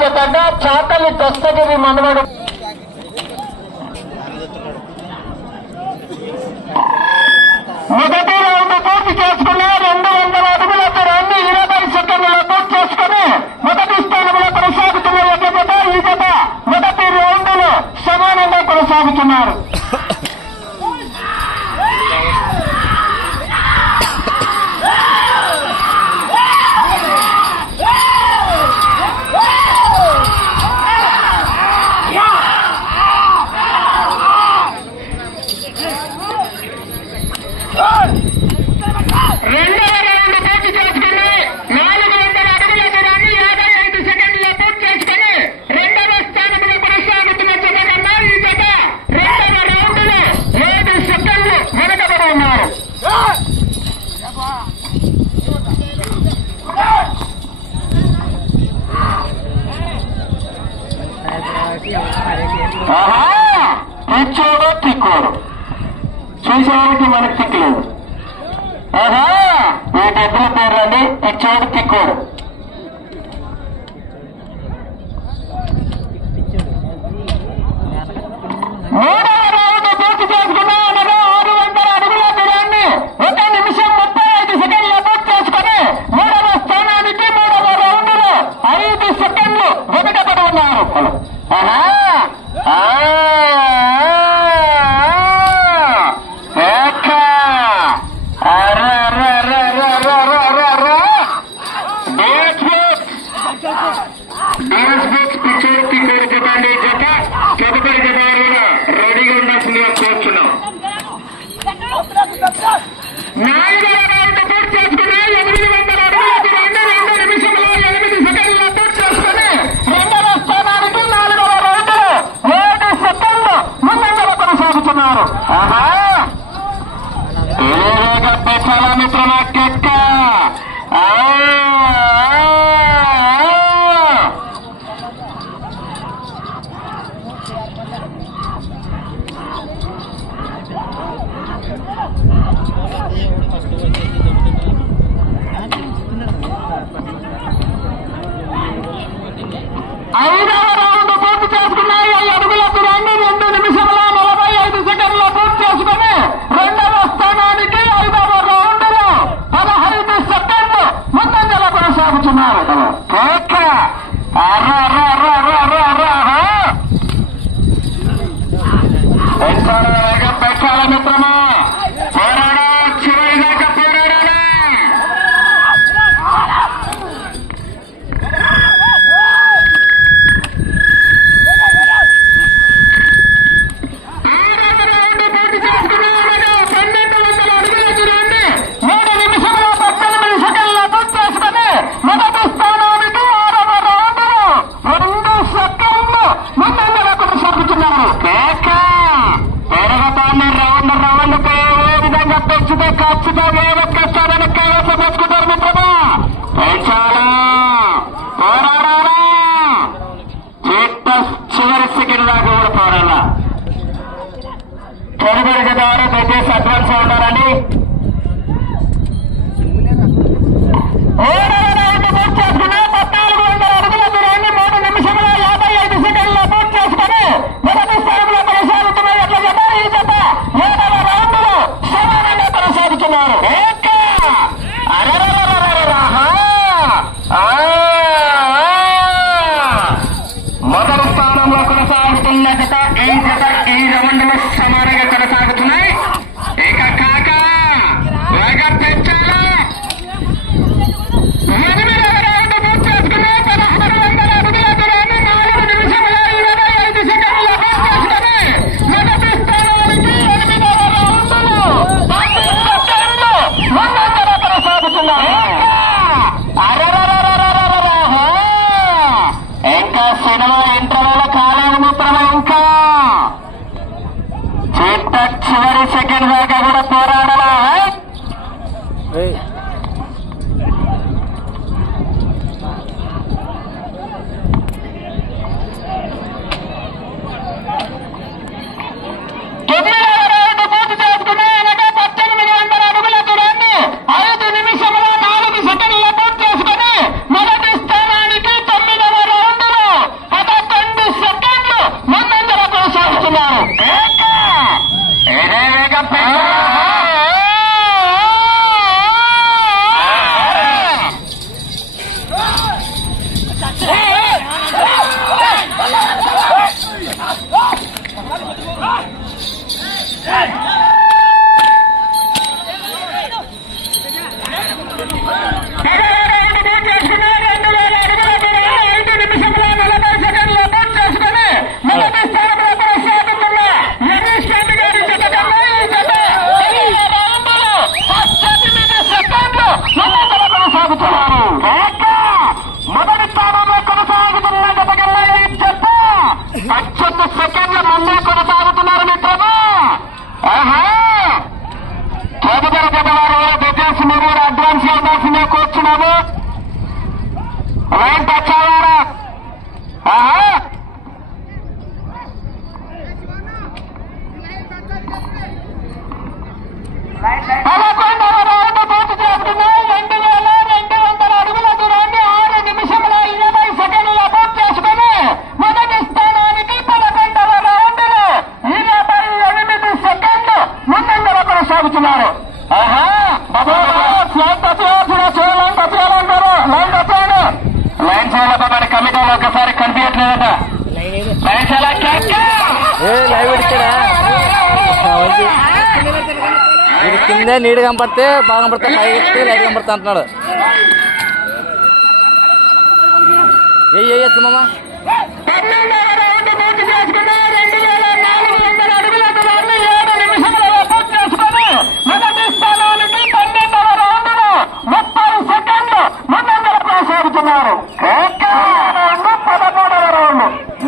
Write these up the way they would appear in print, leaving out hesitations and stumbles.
జతగా చాకలి దస్తగిరి మనవడు మొదటి రౌండ్ పూర్తి చేసుకుని 200 అడుగుల దూరాన్ని 20 సెకండ్లలో పూర్తి చేసుకుని మొదటి స్థానంలో కొనసాగుతున్న ఒక జత ఈ జత మొదటి రౌండ్ లో సమానంగా కొనసాగుతున్నారు. పిచ్చోడు తిక్కోడు చూసేవారికి మనకు తిక్కలేదు. ఈ డబ్బుల పేరు అండి పిచ్చోడు తిక్కోడు. మూడవ రౌండ్ పూర్తి చేసుకున్నా 600 అడుగుల దూరాన్ని 1 నిమిషం 35 సెకండ్ల పూర్తి చేసుకుని మూడవ స్థానానికి మూడవ రౌండ్ లో 5 సెకండ్లు వెనుకబడి ఉన్నారు. తదుపరి జత రెడీగా ఉండాల్సిందిగా కోరుతున్నాం. 4వ రౌండ్ పూర్తి చేసుకుని 800 అడుగుల దూరాన్ని 2 నిమిషంలో 8 సెకండ్ల పూర్తి చేసుకుని రెండవ స్థానానికి 4వ రౌండ్ లో 7 సెకండ్లు ముందంజలో కొనసాగుతున్నారు. చాలా మిత్రుల కెక్క ఐదవ రౌండ్ పూర్తి చేసుకున్నాయి. 5 అడుగుల దూరాన్ని 2 నిమిషంల 45 సెకండ్ల పూర్తి చేసుకుని రెండవ స్థానానికి 5వ రౌండ్ లో 15 సెకండ్లు ముందంజలో కొనసాగుతున్నారు. పెట్టాల మిత్రమా పోరాడా చివరి దాకా పోరాడాలి. చివరి సెకండ్ దాకా కూడా పోరాలా. తదుపరి ద్వారా దయచేసి అడ్వాన్స్ ఉండాలని. 1400 అడుగుల దూరాన్ని 3 నిమిషంలో 55 సెకండ్ల పూర్తి చేసుకుని మొదటి స్థానంలో కొనసాగుతున్న ఎట్ల జత ఈ జత 7వ రౌండ్ లో సమానంగా కొనసాగుతున్నారు. మొదటి స్థానంలో కొనసాగుతున్న జత ఈ రౌండ్ లో సమానంగా కొనసాగుతున్నాయి. ఇక కాక పెంచాలా 8వ రౌండ్ పూర్తి చేసుకుని 1600 అడుగుల దూరాన్ని 4 నిమిషంలో 25 సెకండ్ల పూర్తి చేసుకుని మొదటి స్థానానికి 8వ రౌండ్ లో 10 సెకండ్లు ముందంజలో కొనసాగుతున్నారు. ఇంకా సినిమా ఇంటర్వ్యూలో కాలేదు మిత్రమా. ఇంకా చివరి సెకండ్ దాకా కూడా పోరాడాలా. నిమిషంలో 4 సెకండ్ల పూర్తి చేసుకుని మొదటి స్థానానికి 9వ రౌండ్ కిందే నీడు కనపడితే బాగా కనపడితే పైకి లైట్ కనపడతా అంటున్నాడు. ఎత్తమమ్మా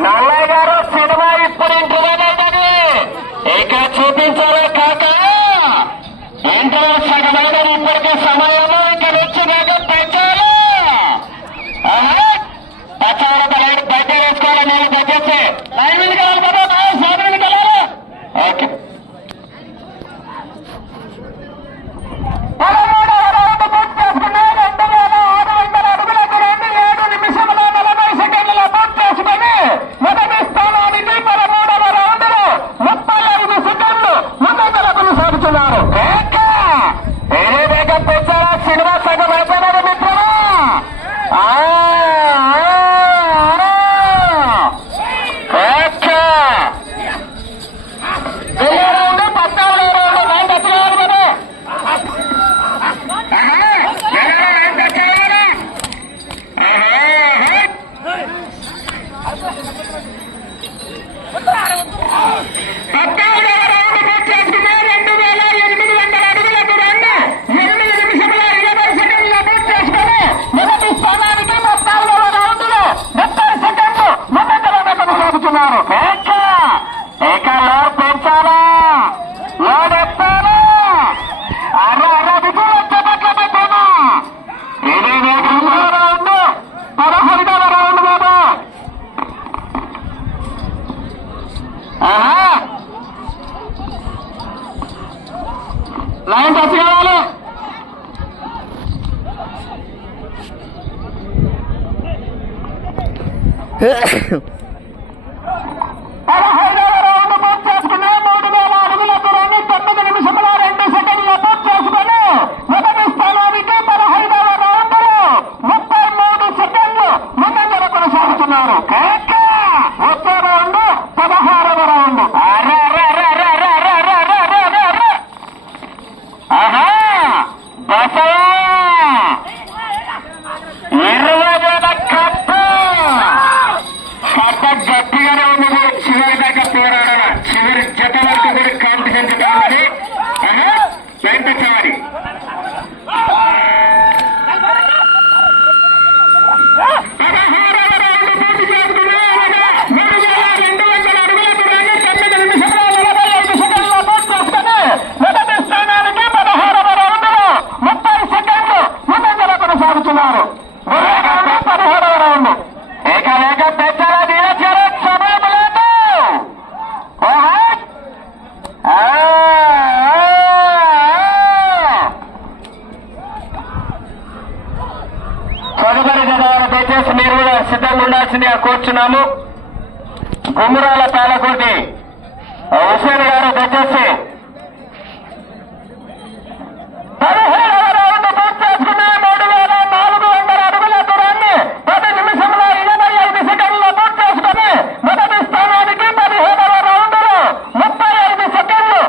నల్లయ్య గారు సినిమా ఇప్పుడు ఇంటిలోనే ఇక చూపించాలి కాక ఇంట్లో సగమైన ఇప్పటికే సమయంలో ఇక నుంచి వేగం పెంచాలి. పచ్చవరత బయట వేసుకోవాలి. నేను తగ్గేసి లైన్ వెళ్ళాలి కదా సాధనకి వెళ్ళాలి. ఓకే లైన్ టచ్ కావాలి. మీరు కూడా సిద్ధంగా ఉండాల్సిందిగా కోరుచున్నాము. గుమ్మరాల తాలకోటి హుసేన్ గారు దయచేసి 17వ రౌండ్ పూర్తి చేసుకున్న 3400 అడుగుల దూరాన్ని 10 నిమిషముల 25 సెకండ్లలో పూర్తి చేసుకుని మొదటి స్థానానికి 17వ రౌండ్ లో 35 సెకండ్లు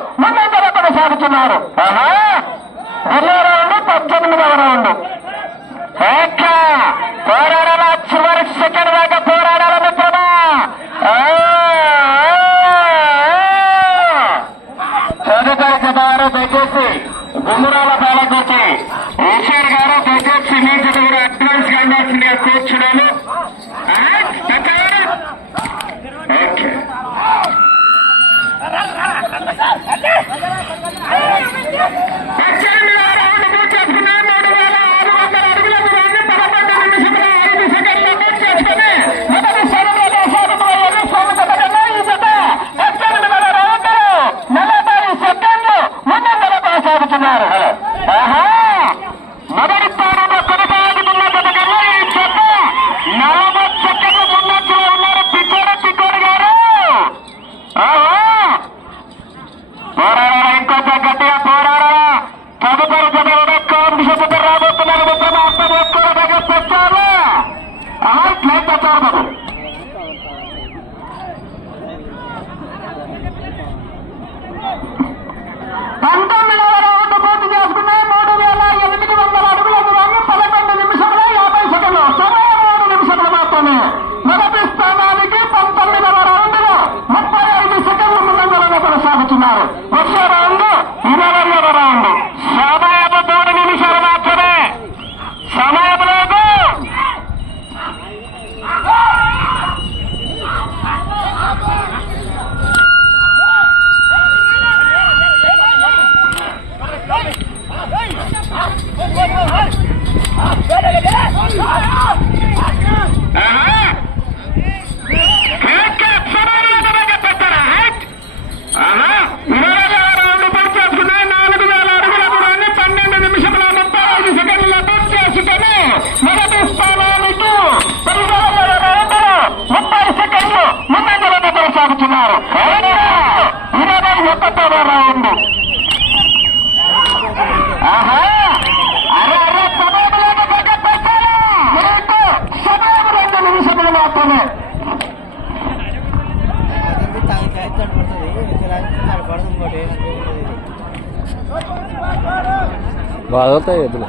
బాగా అవుతాయి ఎద్దులు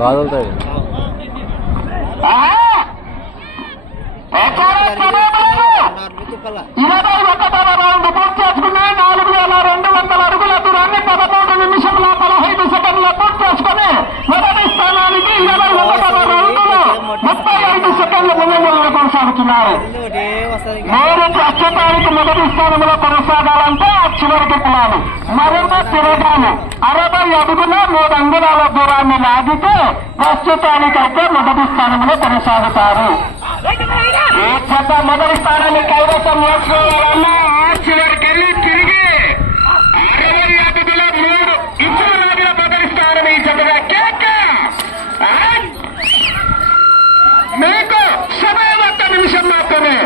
బాగా అవుతాయి. ఇరవై ఒకటవ రౌండ్ పూర్తి చేసుకున్నాయి. 4200 అడుగుల దూరాన్ని 13 నిమిషముల 15 సెకండ్ల పూర్తి చేసుకుని మొదటి స్థానానికి 21వ రౌండ్లో 35 సెకండ్ల ముందంజలో కొనసాగుతున్నారు. మీరు ప్రస్తుతానికి మొదటి స్థానంలో కొనసాగాలంటే చివరికి ప్లాను మరొక తిరగాలి. 60 అడుగుల 3 అంగుళాల దూరాన్ని లాగితే ప్రస్తుతానికైతే మొదటి స్థానంలో కొనసాగుతారు. ఈ జత మొదటి స్థానాన్ని కైవసం చేసుకోవాలన్నా చివరికి వెళ్ళి తిరిగి 60 అడుగుల 3 ఇంచుల లాగిన మొదటి స్థానం ఈ జతగా కేక. మీకు సమయం 1 నిమిషం మాత్రమే.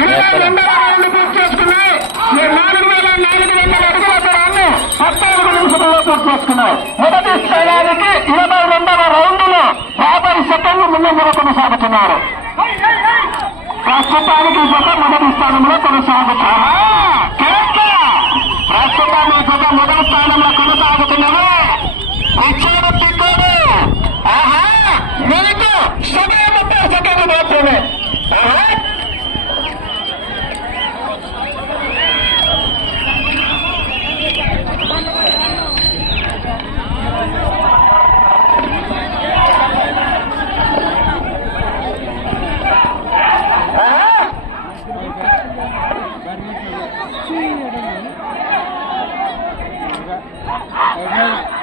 22వ రౌండ్ పూర్తి చేసుకున్నాయి. 4400 అడుగుల దూరాన్ని 14 నిమిషంలో పూర్తి చేసుకున్నాయి. మొదటి స్థానానికి 22వ రౌండ్ లో 50 సెకండ్లు ముందంజలో కొనసాగుతున్నారు. ప్రస్తుతానికి జత మొదటి స్థానంలో కొనసాగుతారు. ప్రస్తుతం ఈ జత మొదటి స్థానంలో కొనసాగుతున్నది. ఇచ్చారు తిట్టారు. మీకు సమయం 30 సెకండ్లు మాత్రమే. Amen.